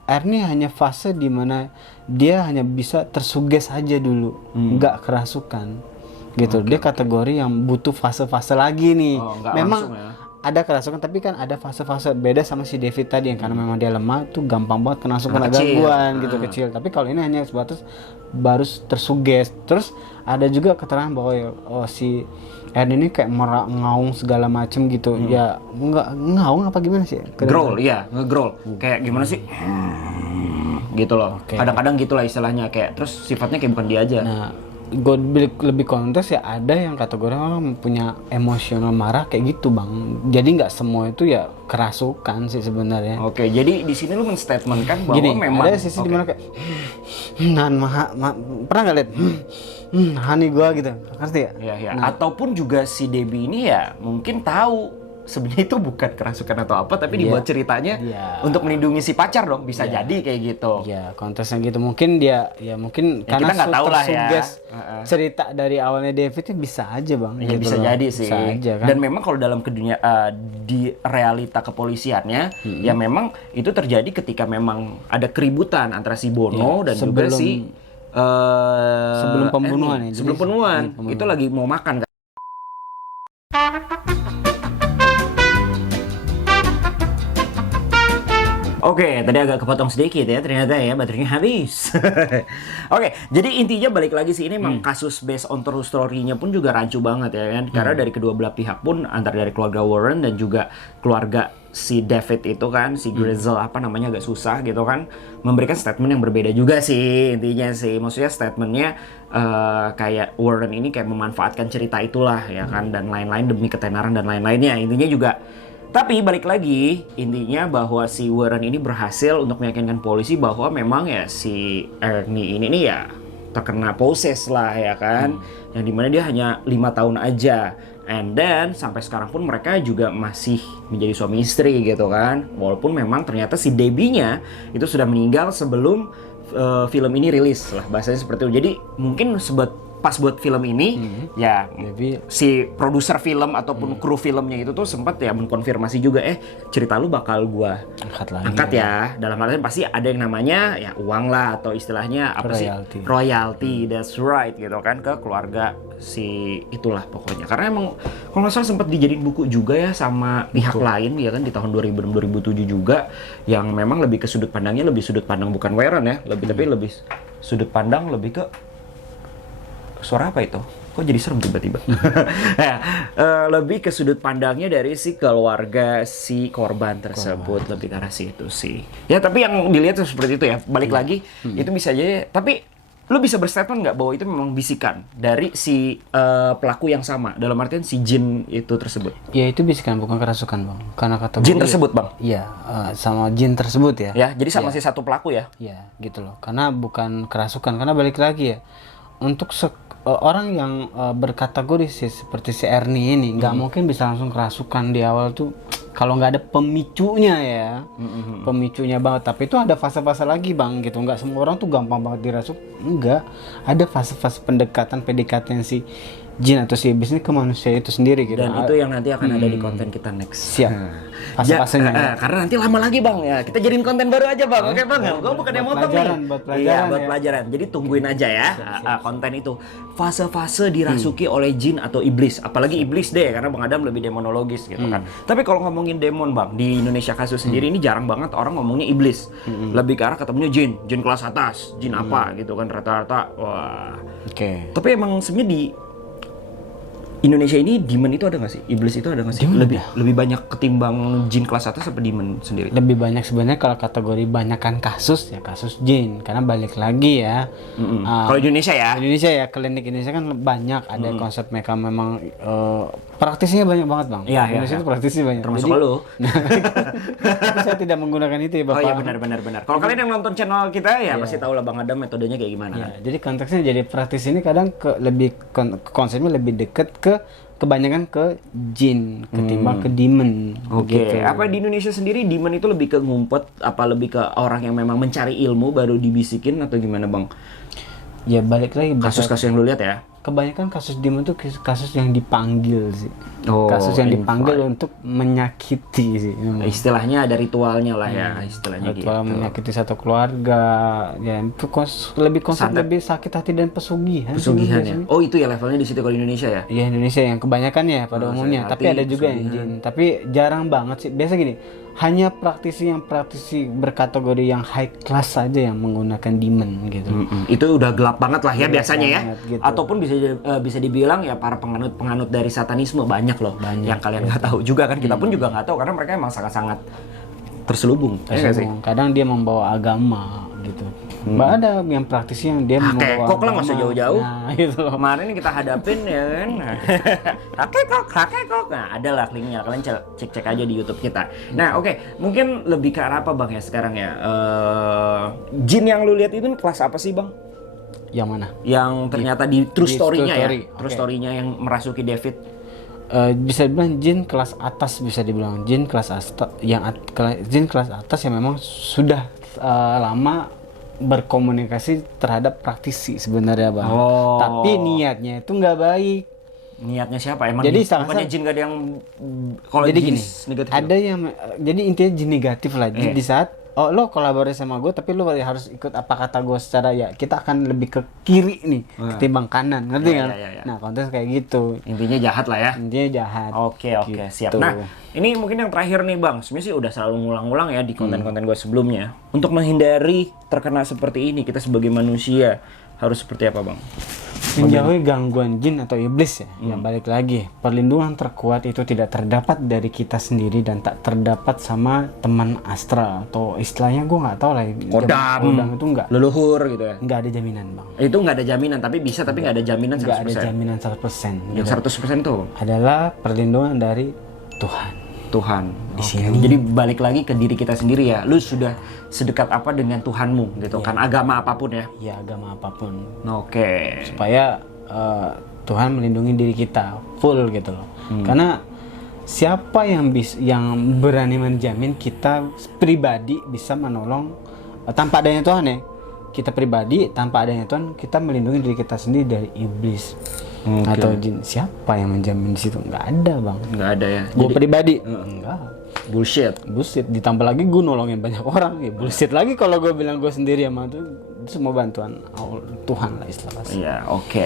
Ernie hanya fase di mana dia hanya bisa tersuges aja dulu, nggak kerasukan. Gitu. Dia kategori yang butuh fase-fase lagi nih. Oh, nggak memang langsung ya. ada kerasukan, tapi kan ada fase-fase beda sama si David tadi yang karena memang dia lemah tuh gampang banget kerasukan, Anak ada kecil. gangguan gitu kecil. Tapi kalau ini hanya sebatas baru tersuges. Terus ada juga keterangan bahwa si Ernie ini kayak ngaung segala macem gitu. Ya nggak ngaung apa gimana sih? Growl, iya, nge-growl. Kayak gimana sih? Gitu loh. Oke. Kadang-kadang gitulah istilahnya, kayak terus sifatnya kayak bukan dia aja. Nah, gue lebih kontes ya, ada yang kategori orang punya emosional marah kayak gitu bang. Jadi nggak semua itu ya kerasukan sih sebenarnya. Oke, jadi di sini lu men-statementkan bahwa Gini, memang ada sisi dimana kayak nahan pernah nggak lihat hani gue gitu, ngerti ya? ya, ya. Ataupun juga si Debbie ini ya mungkin tahu sebenarnya itu bukan kerasukan atau apa, tapi dibuat ceritanya untuk melindungi si pacar dong, bisa jadi kayak gitu. Ya kontesnya gitu, mungkin dia ya mungkin Ya, karena kita nggak tahu lah ya. tersuges cerita dari awalnya David itu bisa aja bang. Ya, gitu bisa loh. jadi sih. Bisa aja kan. Dan memang kalau dalam kedunia di realita kepolisiannya, ya memang itu terjadi ketika memang ada keributan antara si Bono dan juga si sebelum pembunuhan ya. Sebelum pembunuhan, itu lagi mau makan kan. Oke, tadi agak kepotong sedikit ya, ternyata ya baterainya habis. Oke, jadi intinya balik lagi sih, ini memang kasus based on true story-nya pun juga rancu banget ya kan. Karena dari kedua belah pihak pun, antara dari keluarga Warren dan juga keluarga si David itu kan, si Grizzle apa namanya agak susah gitu kan, memberikan statement yang berbeda juga sih intinya sih. Maksudnya statementnya kayak Warren ini kayak memanfaatkan cerita itulah ya kan, dan lain-lain demi ketenaran dan lain-lainnya. Intinya juga, tapi balik lagi, intinya bahwa si Warren ini berhasil untuk meyakinkan polisi bahwa memang ya si Ernie ini nih ya terkena poses lah ya kan, yang dimana dia hanya 5 tahun aja, and then sampai sekarang pun mereka juga masih menjadi suami istri gitu kan, walaupun memang ternyata si Debbie-nya itu sudah meninggal sebelum film ini rilis lah, bahasanya seperti itu. Jadi mungkin pas buat film ini ya si produser film ataupun kru filmnya itu tuh sempat ya mengkonfirmasi juga, cerita lu bakal gua angkat ya, dalam artian pasti ada yang namanya ya uang lah, atau istilahnya apa royalty. sih, royalty, that's right gitu kan, ke keluarga si itulah pokoknya. Karena emang kalau nggak salah sempat dijadiin buku juga ya sama pihak lain ya kan di tahun 2006-2007 juga, yang memang lebih ke sudut pandangnya, lebih sudut pandang bukan Warren ya, tapi lebih sudut pandang lebih ke suara apa itu? Kok jadi serem tiba-tiba? Lebih ke sudut pandangnya dari si keluarga si korban tersebut, lebih ke arah situ sih. Ya tapi yang dilihat seperti itu ya. Balik lagi, itu bisa aja. Tapi lu bisa berstatement nggak bahwa itu memang bisikan dari si pelaku yang sama? Dalam artian si jin itu tersebut. Ya itu bisikan, bukan kerasukan bang. Karena kata Jin tersebut bang? Iya, sama jin tersebut ya. Ya, jadi sama si satu pelaku ya? Iya, gitu loh. Karena bukan kerasukan. Karena balik lagi ya, untuk orang yang berkategori sih seperti si Ernie ini nggak mungkin bisa langsung kerasukan di awal tuh kalau nggak ada pemicunya ya, pemicunya banget. Tapi itu ada fase-fase lagi bang gitu, nggak semua orang tuh gampang banget dirasuk, enggak, ada fase-fase pendekatan PDKT si jin atau si iblis ini ke manusia itu sendiri gitu. Dan itu yang nanti akan ada di konten kita next. Siap. Fase-fasenya. Karena nanti lama lagi bang ya, kita jadiin konten baru aja bang. Oke bang, gue bukan yang motong nih. Buat pelajaran. Iya, buat pelajaran. Jadi tungguin aja ya konten itu. Fase-fase dirasuki oleh jin atau iblis. Apalagi iblis deh, karena Bang Adam lebih demonologis gitu kan. Tapi kalau ngomongin demon bang, di Indonesia kasus sendiri ini jarang banget orang ngomongnya iblis. Lebih ke arah ketemunya jin kelas atas, jin apa gitu kan rata-rata. Wah. Oke. Tapi emang sebenarnya di Indonesia ini demon itu ada nggak sih? Iblis itu ada nggak sih? Lebih banyak ketimbang jin kelas atas apa demon sendiri? Lebih banyak sebenarnya kalau kategori banyakan kasus ya kasus jin, karena balik lagi ya. Kalau Indonesia ya? Indonesia ya, klinik Indonesia kan banyak ada konsep mereka memang praktisnya banyak banget bang. Iya, Indonesia itu praktisnya banyak. Termasuk lu. Tapi saya tidak menggunakan itu ya bapak. Oh iya benar. Kalau kalian yang nonton channel kita ya pasti tahu lah Bang Adam metodenya kayak gimana. Ya, jadi konteksnya jadi praktis ini kadang konsepnya lebih dekat ke kebanyakan ke jin ketimbang ke demon. Oke. Apa di Indonesia sendiri demon itu lebih ke ngumpet, apa lebih ke orang yang memang mencari ilmu baru dibisikin atau gimana bang? Ya balik lagi Kasus-kasus yang lu lihat ya? kebanyakan kasus demon tuh kasus yang dipanggil sih. Oh, Kasus yang dipanggil invite. untuk menyakiti sih. Istilahnya ada ritualnya lah ya, istilahnya gitu. Kalau menyakiti satu keluarga, ya itu lebih konsep Santet. lebih sakit hati dan pesugihan. sih Pesugihan ya. biasanya. Oh, itu ya levelnya di situ kalau di Indonesia ya. Iya Indonesia yang kebanyakan ya pada Oh, umumnya, sakit tapi hati, ada juga yang pesugihan. jin. Tapi jarang banget sih. Biasa gini, hanya praktisi berkategori yang high class saja yang menggunakan demon gitu. Itu udah gelap banget lah ya Gelap biasanya ya. banget gitu. Ataupun bisa dibilang ya para penganut dari satanisme banyak loh. Banyak, yang kalian nggak tahu juga kan, kita pun juga nggak tahu karena mereka emang sangat-sangat terselubung. Ya nggak sih? Kadang dia membawa agama gitu. Ada yang praktisi yang dia membawa Hakekok lah, nggak usah agama. jauh-jauh. Nah, gitu loh. Kemarin kita hadapin ya kan. Hakekok. Nah, ada lah linknya. Kalian cek aja di YouTube kita. Nah, oke. Mungkin lebih ke arah apa Bang ya sekarang ya? Jin yang lu lihat itu kelas apa sih Bang? Yang mana? Yang ternyata di true di story-nya true ya. story, True oke. story-nya yang merasuki David. Bisa dibilang jin kelas atas, bisa dibilang jin kelas jin kelas atas yang memang sudah lama berkomunikasi terhadap praktisi sebenarnya Bang. Oh. Tapi niatnya itu nggak baik. Niatnya siapa? Emang Jadi bukannya jin gak ada yang kalau Jadi jin gini, negatif ada yang jadi intinya jin negatif lah. Iya. Di saat lo kolaborasi sama gue, tapi lo harus ikut apa kata gue secara ya kita akan lebih ke kiri nih ketimbang kanan, ngerti Iya, kan? iya, iya. Nah konten kayak gitu, intinya jahat lah ya. intinya jahat. Oke, Gitu. siap. Nah, ini mungkin yang terakhir nih Bang. Sebenarnya sih udah selalu ngulang-ngulang ya di konten-konten gue sebelumnya. Untuk menghindari terkena seperti ini, kita sebagai manusia harus seperti apa Bang? Menjauhi gangguan jin atau iblis ya. Ya balik lagi, perlindungan terkuat itu tidak terdapat dari kita sendiri dan tak terdapat sama teman astral atau istilahnya gue nggak tahu lah. Kodam itu Leluhur gitu ya. nggak ada jaminan Bang. Itu nggak ada jaminan, tapi bisa tapi nggak ada jaminan 100%. Nggak ada jaminan 100%. Yang 100% tuh Adalah perlindungan dari Tuhan. Tuhan. Di Oke. sini. Jadi balik lagi ke diri kita sendiri ya. Lu sudah sedekat apa dengan Tuhanmu gitu kan, agama apapun ya. Ya agama apapun, Oke. supaya Tuhan melindungi diri kita full gitu loh. Karena siapa yang yang berani menjamin kita pribadi bisa menolong tanpa adanya Tuhan ya. Kita pribadi tanpa adanya Tuhan kita melindungi diri kita sendiri dari iblis atau jin. Siapa yang menjamin di situ? Nggak ada Bang. Nggak ada ya. Gue pribadi enggak. Bullshit. Bullshit, ditambah lagi gue nolongin banyak orang ya bullshit lagi kalau gue bilang gue sendiri sama tuh itu semua bantuan Tuhan lah istilahnya. Iya, oke.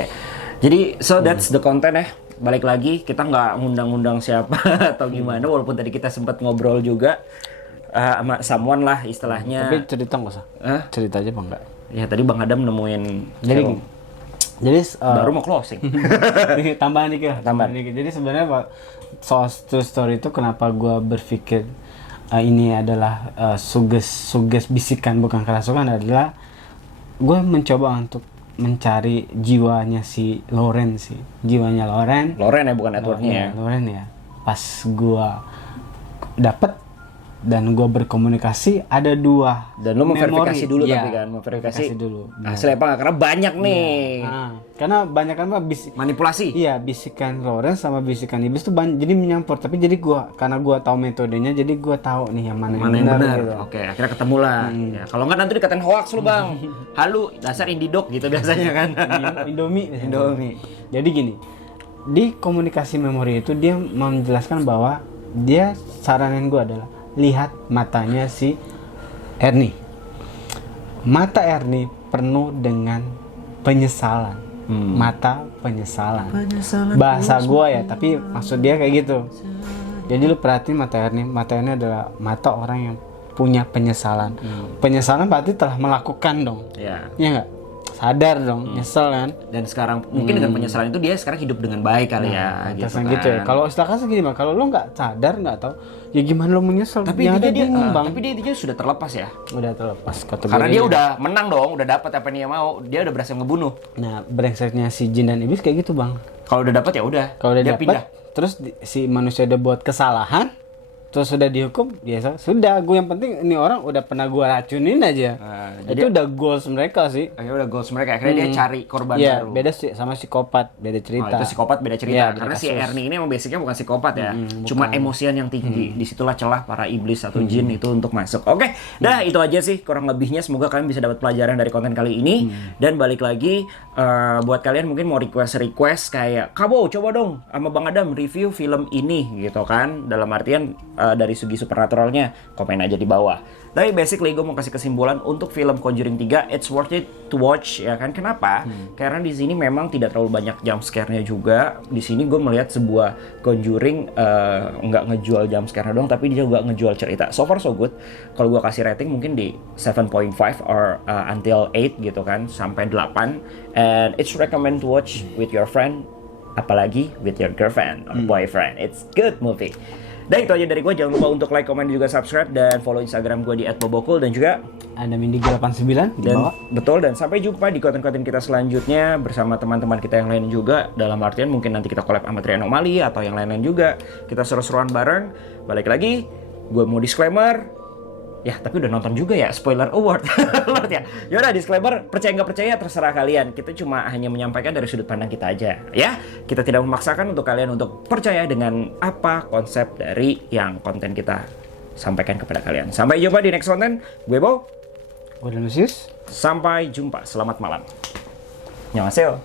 Jadi so that's the content ya. Balik lagi kita nggak ngundang-ngundang siapa atau gimana, walaupun tadi kita sempat ngobrol juga sama someone lah istilahnya. Tapi cerita nggak usah. Hah? Cerita aja Bang, enggak. Ya tadi Bang Adam nemuin Jadi Cheryl. gini. Jadi Baru mau closing. tambahan dikit. Dikit. Jadi sebenarnya Pak, soal true story itu kenapa gue berpikir ini adalah suges bisikan bukan kerasukan adalah gue mencoba untuk mencari jiwanya si Loren sih. Jiwanya Loren. Loren ya, bukan networknya ya. Loren ya. Pas gue dapet dan gue berkomunikasi ada 2 Dan lu memverifikasi dulu Iya, tapi kan, memverifikasi dulu. asli apa nggak? Karena banyak nih Nah, karena banyak kan manipulasi. iya bisikan Loren sama bisikan iblis tuh jadi menyampur, tapi jadi karena gua tahu metodenya jadi gua tahu nih yang mana Mana yang benar? gitu. Oke, akhirnya ketemu lah. Ya, kalau nggak nanti dikatain hoax lu Bang. Halu, dasar indidog gitu biasanya kan. Indomie. Jadi gini, di komunikasi memori itu dia menjelaskan bahwa dia saranin gua adalah lihat matanya si Ernie. Mata Ernie penuh dengan penyesalan. Mata penyesalan. Bahasa gua ya, tapi maksud dia kayak gitu. Jadi lu perhatiin mata Ernie adalah mata orang yang punya penyesalan. Penyesalan berarti telah melakukan dong. Ya. Ya enggak? Sadar dong, nyesel kan? Dan sekarang mungkin dengan penyesalan itu dia sekarang hidup dengan baik kali ya, gitu kan. Gitu ya. Kalau istilah kasar gini Bang, kalau lu nggak sadar nggak tahu, ya gimana lu menyesal? Tapi Yang ada dia bingung, Bang. tapi dia sudah terlepas ya. Udah terlepas kategorinya. Karena dia udah menang dong, udah dapat apa yang dia mau. Dia udah berhasil ngebunuh. Nah, brengseknya si jin dan iblis kayak gitu, Bang. Kalau udah dapat ya udah. Kalau udah dia pindah. dapat, terus si manusia udah buat kesalahan, terus sudah dihukum, ya sudah. Gue yang penting ini orang udah pernah gue racunin aja. Itu udah goals mereka sih. Ya udah goals mereka. Akhirnya dia cari korban Iya, baru. beda sih sama psikopat, beda cerita. Itu psikopat beda cerita. Iya, beda Karena si kasus. Ernie ini emang basicnya bukan psikopat ya. Cuma emosian yang tinggi. Disitulah celah para iblis atau jin itu untuk masuk. Oke, dah itu aja sih kurang lebihnya. Semoga kalian bisa dapat pelajaran dari konten kali ini. Dan balik lagi, buat kalian mungkin mau request kayak, Kabo coba dong sama Bang Adam review film ini gitu kan. Dalam artian dari segi supernaturalnya, komen aja di bawah. Tapi basically gue mau kasih kesimpulan untuk film Conjuring 3, it's worth it to watch ya kan. Kenapa? Karena di sini memang tidak terlalu banyak jump scare-nya juga. Di sini gue melihat sebuah Conjuring nggak ngejual jump scare-nya doang, tapi dia juga ngejual cerita. So far so good. Kalau gue kasih rating mungkin di 7.5 or until 8 gitu kan, sampai 8. And it's recommend to watch with your friend, apalagi with your girlfriend or boyfriend. It's good movie. Dan itu aja dari gue. Jangan lupa untuk like, komen, juga subscribe. Dan follow Instagram gue di @bobokul. Dan juga Ada Mindy89 di dan bawah. betul. Dan sampai jumpa di konten-konten kita selanjutnya bersama teman-teman kita yang lain juga. Dalam artian mungkin nanti kita collab sama Trianomali atau yang lain-lain juga. Kita seru-seruan bareng. Balik lagi, gue mau disclaimer. Ya, tapi udah nonton juga ya, spoiler award. Lord ya. Yaudah, disclaimer, percaya nggak percaya terserah kalian. Kita cuma hanya menyampaikan dari sudut pandang kita aja. Ya, kita tidak memaksakan untuk kalian untuk percaya dengan apa konsep dari yang konten kita sampaikan kepada kalian. Sampai jumpa di next konten. Gue Bo. Gue Lucius. Sampai jumpa. Selamat malam. Annyeonghaseyo.